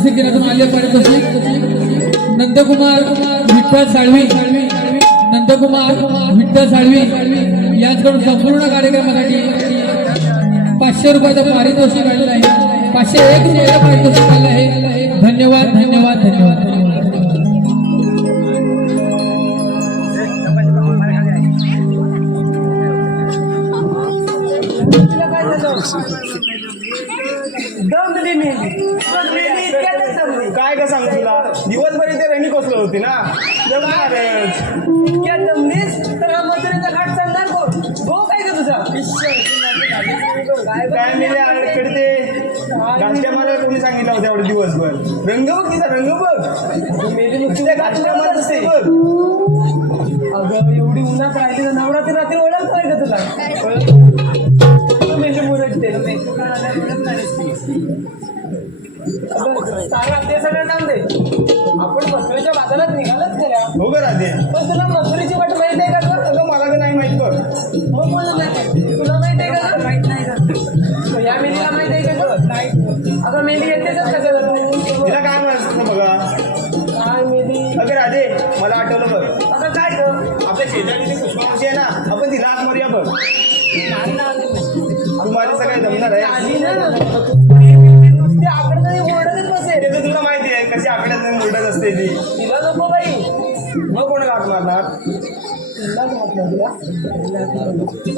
मासिक रसिकिनातून आले पारितोषिक नंदकुमार विठ्ठल साळवी. नंदकुमार विठ्ठल साळवी. याचकडून संपूर्ण कार्यक्रमासाठी पाचशे रुपयाचं पारितोषिक आलेलं आहे. पाचशे एक रुपयाचं पारितोषिक आलं आहे. धन्यवाद धन्यवाद धन्यवाद. दमली का सांगू तुला? दिवसभर इथे रणी कोसलं होती ना? जमणारच इतक्यात दमलीस तर हा मजुरीचा घाट चालणार कोण? काय का तुझा? काय काय घाटच्या मला कोणी सांगितलं होतं एवढं दिवसभर? रंग बघ तिचा रंग बघ. मेली नुकती त्या घाटच्या मला असते बघ. अगं एवढी उन्हात राहिली तर नवरात्री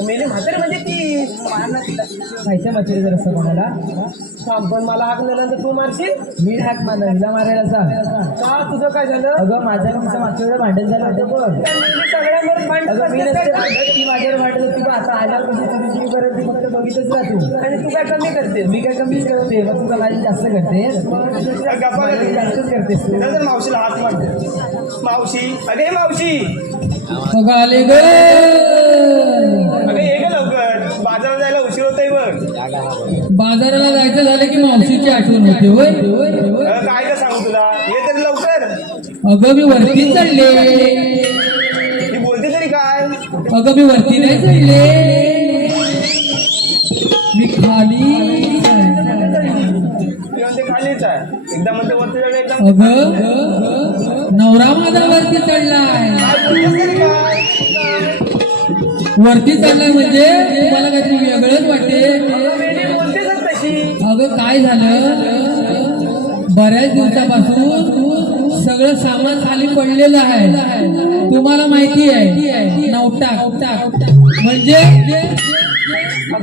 मेली म्हातारी म्हणजे ती खायच्या म्हातारी जर असं कोणाला थांब पण मला हाक दिल्यानंतर तू मारशील? मी हाक मारला हिला मारायला सांग का? तुझं काय झालं? अगं माझं आणि तिचं मागच्या भांडण झालं होतं बघ. सगळ्यांवर मी नसते भांडत, ती माझ्यावर भांडत होती पण आता आल्यावर कशी तुझी तुम्ही करत ती फक्त बघितच राहतो का? आणि तू काय कमी करते मी काय कमीच करते मग तू का माझी जास्त करते जास्तच करतेस तू. नंतर मावशीला हात मार. मावशी. अगे मावशी. आले ग. बाजारात जायला उशीर होतोय बघ. बाजाराला जायचं झालं की मावशीची आठवण होते होय? अगं काय का सांगू तुला? ये तरी लवकर. अगं मी वरती चढले. बोलते तरी काय? अगं मी वरती नाही चढले. मी खाली खालीच आहे. एकदा म्हणते वरती एकदा अगं नवरा माझा वरती चढलाय. वरती चढलाय म्हणजे तुम्हाला काहीतरी वेगळंच वाटते. अगं काय झालं? बऱ्याच दिवसापासून सगळं सामान खाली पडलेलं आहे. तुम्हाला माहिती आहे नवटाक म्हणजे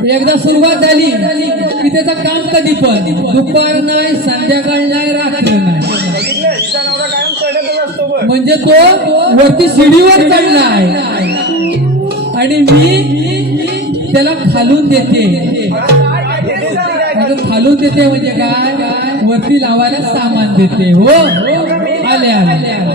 एकदा सुरुवात झाली की त्याचं काम कधी पण दुपार नाही संध्याकाळ नाही रात्री नाही. नवरा कायम चढतच असतो बघ. म्हणजे तो वरती शिडीवर चढला आहे आणि मी त्याला खालून देते. खालून देते म्हणजे काय? वरती लावायला सामान देते हो? आले आले आले.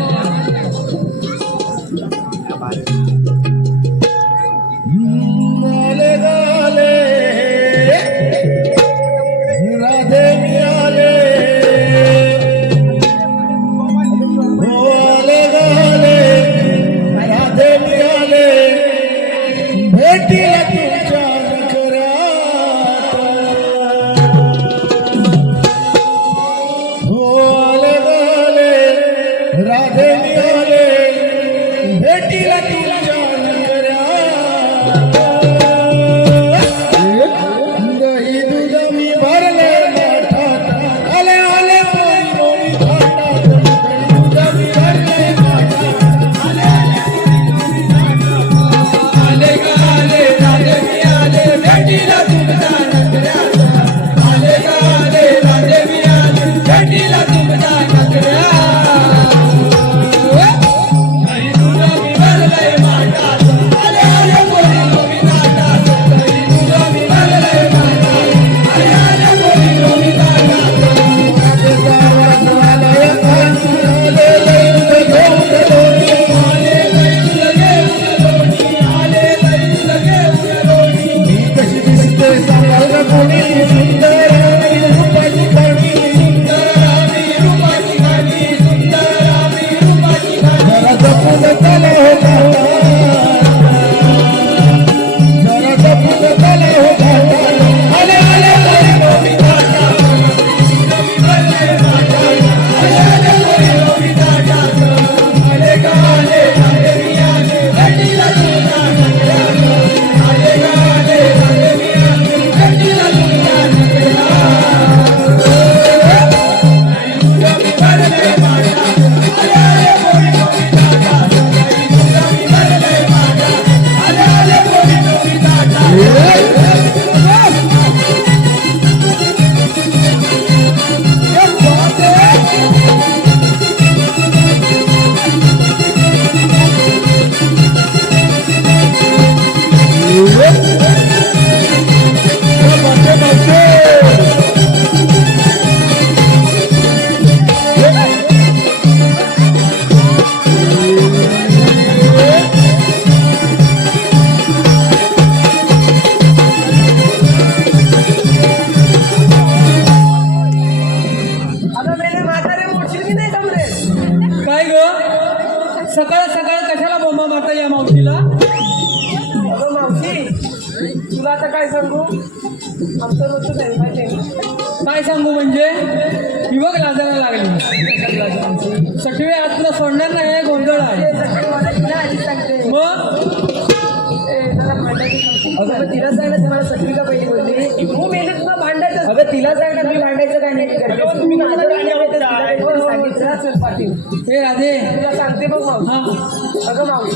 भेटीला तुमच्या नखऱ्यात हो आले गाले राधे मिळाले भेटीला तुमच्या नखऱ्यात सकाळ सकाळ कशाला बोंबा मारता या मावशीला? अगं मावशी तुला आता काय सांगू? आमचं रोजचं आहे माहिती आहे? काय सांगू म्हणजे? बघ लाजायला लागली. सटवे आज तुला सोडणार नाही गोंधळ आहे. मग. अगं तिला सांग ना ती मला सटवी का पहिली बोलली तू मेहनत तुला भांडायचं. अगं तिला सांग ना मी भांडायचं काय नाही? तुम्ही चल, पाटील. हे राधे. तुला सांगते बघ मावशी. अगं मावशी.